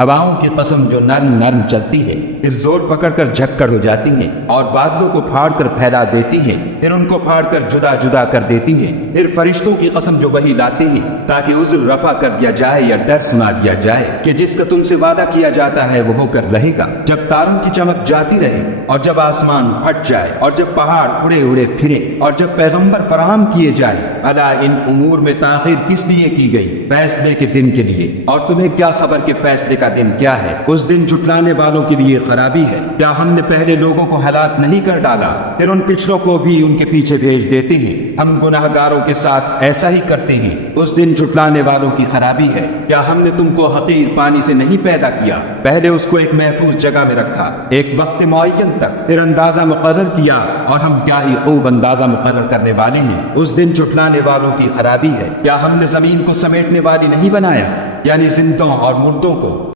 हवाओं की कसम जो नर्म नर्म चलती है, फिर जोर पकड़कर झक्कड़ हो जाती हैं, और बादलों को फाड़कर फैला देती हैं, फिर उनको फाड़कर जुदा जुदा कर देती हैं। फिर फरिश्तों की कसम जो वही लाते हैं ताकि उज़्र रफा कर दिया जाए या डर सुना दिया जाए कि जिसका तुमसे वादा किया जाता है वो होकर रहेगा। जब तारों की चमक जाती रहे, और जब आसमान फट जाए, और जब पहाड़ उड़े उड़े फिरे, और जब पैगंबर फराहम किए जाए। अला इन उमूर में ताखिर किस लिए की गई? फैसले के दिन के लिए। और तुम्हें क्या खबर कि फैसले का दिन क्या है? उस दिन जुटलाने वालों के लिए खराबी है। क्या हमने पहले लोगों को हलाक नहीं कर डाला, फिर उन पिछलों को भी उनके पीछे भेज देते हैं? हम गुनाहगारों के साथ ऐसा ही करते हैं। उस दिन जुटलाने वालों की खराबी है। क्या हमने तुमको हकीर पानी से नहीं पैदा किया, पहले उसको एक महफूज जगह में रखा, एक वक्त मुअय्यन तक, फिर अंदाजा मुकर्रर किया, और हम क्या ही खूब अंदाजा मुकर्रर करने वाले हैं। उस दिन जुटलाने वालों की खराबी है। क्या हमने जमीन को समेटने वाली नहीं बनाया, यानी जिंदों और मुर्दों को?